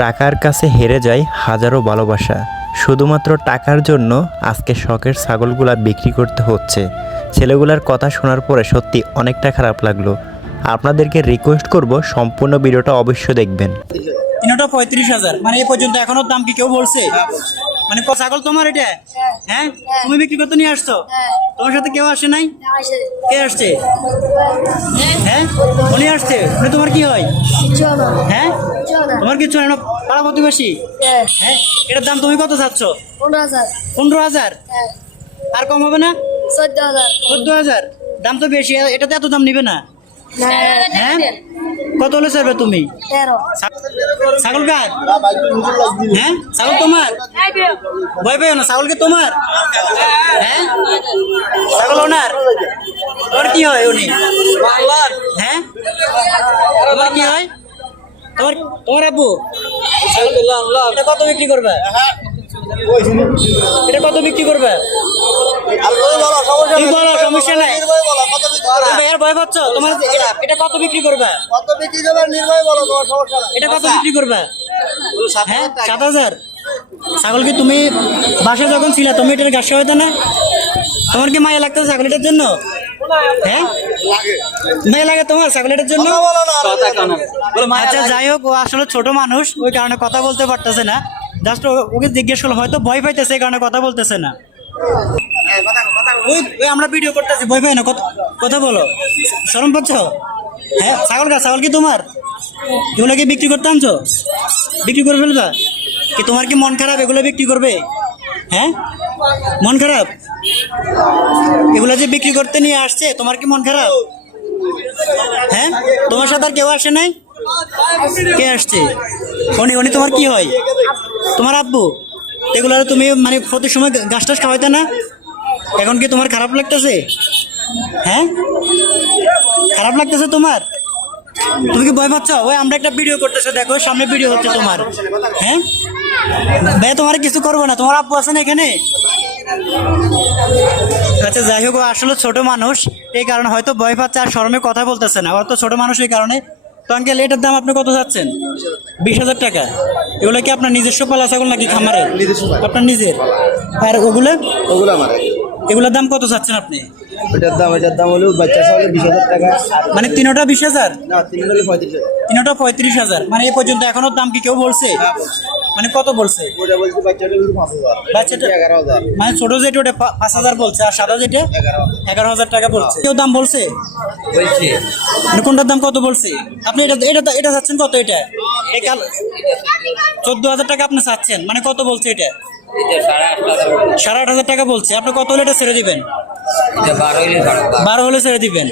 টাকার কাছে হেরে যায় হাজারো ভালোবাসা। শুধুমাত্র টাকার জন্য আজকে শখের ছাগলগুলা বিক্রি করতে হচ্ছে। ছেলেগুলার কথা শোনার পরে সত্যি অনেকটা খারাপ লাগল। আপনাদেরকে রিকোয়েস্ট করব সম্পূর্ণ ভিডিওটা অবশ্যই দেখবেন। পঁয়ত্রিশ হাজার। মানে এই পর্যন্ত এখনও দাম কি কেউ বলছে? মানে ছাগল তোমার এটা? হ্যাঁ। তুমি বিক্রি করতে নিয়ে আসছো? তোমার সাথে কেউ আসে নাই? কে আসছে? হ্যাঁ? উনি আসছে? উনি তোমার কি হয়? হ্যাঁ? তোমার কিছু হয় না? পাড়া প্রতিবেশী? হ্যাঁ। এটার দাম তুমি কত চাচ্ছ? পনেরো হাজার। পনেরো হাজার? হ্যাঁ। আর কম হবে না? চোদ্দ হাজার। চোদ্দ হাজার? দাম তো বেশি এটাতে এত দাম নিবে না। হ্যাঁ? কত হলে ছাড়বে তুমি? ছাগল কার? হ্যাঁ? ছাগল তোমার? ভয় পেও না ছাগল কি তোমার? হ্যাঁ? ছাগল ওনার? তোমার কি হয় উনি? হ্যাঁ? তোমার কি হয়? তোমার তোমার আব্বু? এটা কত বিক্রি করবে? এটা কত বিক্রি করবে? সমস্যা নাই। তুমি ভয় পাচ্ছ? তোমার এটা এটা কত বিক্রি করবে? কত বিক্রি করবেন নির্ভয় বলো তোমার সমস্যা এটা কত বিক্রি করবে? হ্যাঁ সাত হাজার? ছাগল কি তুমি বাসায় যখন ছিল তুমি এটার গাছ হইতো না? তোমার কি মায়া লাগতো ছাগলটার জন্য? হ্যাঁ? মায়া লাগে তোমার ছাগলটার জন্য? আচ্ছা যাই হোক ও আসলে ছোট মানুষ ওই কারণে কথা বলতে পারতেছে না। জাস্ট ওকে জিজ্ঞেস করল হয়তো ভয় পাইতেছে, এই কারণে কথা বলতেছে না। ওই আমরা ভিডিও করতেছি, ভয় পাই না কথা বলো। শরম পাচ্ছ? হ্যাঁ ছাগল গা, ছাগল কি তোমার? এগুলো কি বিক্রি করতে আনছো? বিক্রি করে ফেলবা? কি তোমার কি মন খারাপ? এগুলো বিক্রি করবে? হ্যাঁ? মন খারাপ? এগুলো যে বিক্রি করতে নিয়ে আসছে, তোমার কি মন খারাপ? হ্যাঁ? তোমার সাথে আর কেউ আসে নাই? কে আসছে? উনি উনি তোমার কি হয়? তোমার আব্বু এগুলো তুমি মানে প্রতি সময় গাছ টাছ খাওয়াইতে না? এখন কি তোমার খারাপ লাগতেছে? হ্যাঁ? খারাপ লাগতেছে তোমার? তুমি কি ভয় পাচ্ছ? ওই আমরা একটা ভিডিও করতেছে, দেখো, সামনে ভিডিও হচ্ছে তোমার। হ্যাঁ? ভাই তোমার কিছু করব না, তোমার আব্বু আছে না এখানে? আচ্ছা যাই হোক আসলে ছোট মানুষ, এই কারণে হয়তো ভয় পাচ্ছে আর শরমে কথা বলতেছে না। ওর তো ছোট মানুষ এই কারণে তো আঙ্কেল এটার দাম আপনি কত চাচ্ছেন? বিশ হাজার টাকা। এগুলো কি আপনার নিজস্ব পালা ছাগল নাকি খামারে আপনার নিজের? আর ওগুলো? ওগুলো আমার। এগুলোর দাম কত চাচ্ছেন আপনি? এটার দাম এটার দাম হলো বাচ্চা ছাগলের বিশ হাজার টাকা। মানে তিনোটা বিশ হাজার? না তিনোটা পঁয়ত্রিশ হাজার। তিনোটা পঁয়ত্রিশ হাজার। মানে এই পর্যন্ত এখনও দাম কি কেউ বলছে। মানে কত বলছে? ওটা বলছি বাচ্চাটা পাঁচ হাজার। বাচ্চাটা এগারো হাজার। মানে ছোট যেটা ওটা পাঁচ হাজার বলছে আর সাদা যেটা এগারো হাজার। টাকা বলছে। কেউ দাম বলছে? বলছি। মানে কোনটার দাম কত বলছে? আপনি এটা এটা এটা চাচ্ছেন কত এটা? চোদ্দ হাজার টাকা আপনি চাচ্ছেন মানে কত বলছে এটা? সাড়ে আট হাজার টাকা বলছে আপনি কত হলে এটা ছেড়ে দিবেন? বারো হলে ছেড়ে দিবেন।